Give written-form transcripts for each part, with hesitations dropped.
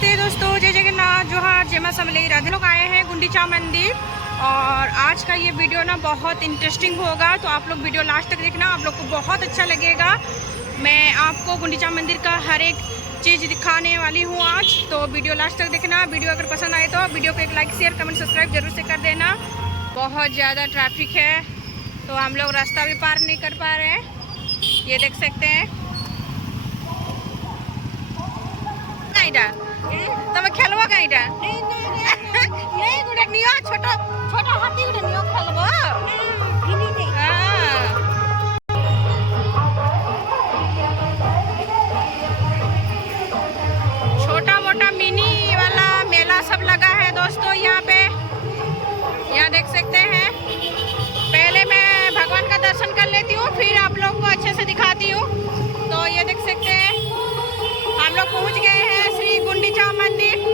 नमस्ते दोस्तों, जय जगन्नाथ, जोहार, जय मां समलेई, राधे। लोग आए हैं गुंडीचा मंदिर और आज का ये वीडियो ना बहुत इंटरेस्टिंग होगा, तो आप लोग वीडियो लास्ट तक देखना, आप लोग को बहुत अच्छा लगेगा। मैं आपको गुंडीचा मंदिर का हर एक चीज़ दिखाने वाली हूँ आज, तो वीडियो लास्ट तक देखना। वीडियो अगर पसंद आए तो वीडियो को एक लाइक, शेयर, कमेंट, सब्सक्राइब जरूर से कर देना। बहुत ज़्यादा ट्रैफिक है तो हम लोग रास्ता भी पार नहीं कर पा रहे हैं, ये देख सकते हैं। तब खेलबो कईटा नहीं गुडे नियो छोटो छोटो हाथी गुडे नियो खेलबो छोटा मोटा मिनी वाला मेला सब लगा है दोस्तों यहाँ पे, यहाँ देख सकते हैं। पहले मैं भगवान का दर्शन कर लेती हूँ, फिर आप लोग को अच्छे से दिखाती हूँ। तो ये देख सकते हैं हम लोग पहुँच गए हैं श्री गुंडीचा मंदिर।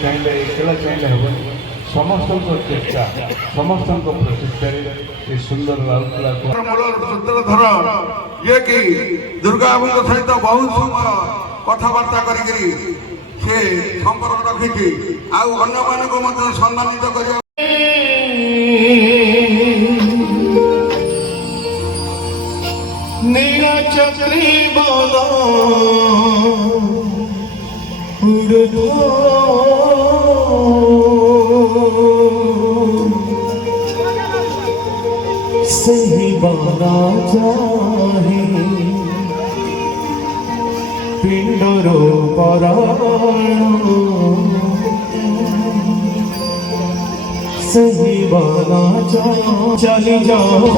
चाहे एकला चाहे हम समस्त चेष्टा समस्त प्रचेषा सुंदर लालकिला सूत्रधर ये कि दुर्गा सहित बहुत समय कथबार्ता करी संपर्क रखी अन्य मान सम्मानित कर चक्री बोलो सही बाना चाहे पिंडरो पराण सही बाना चली जाओ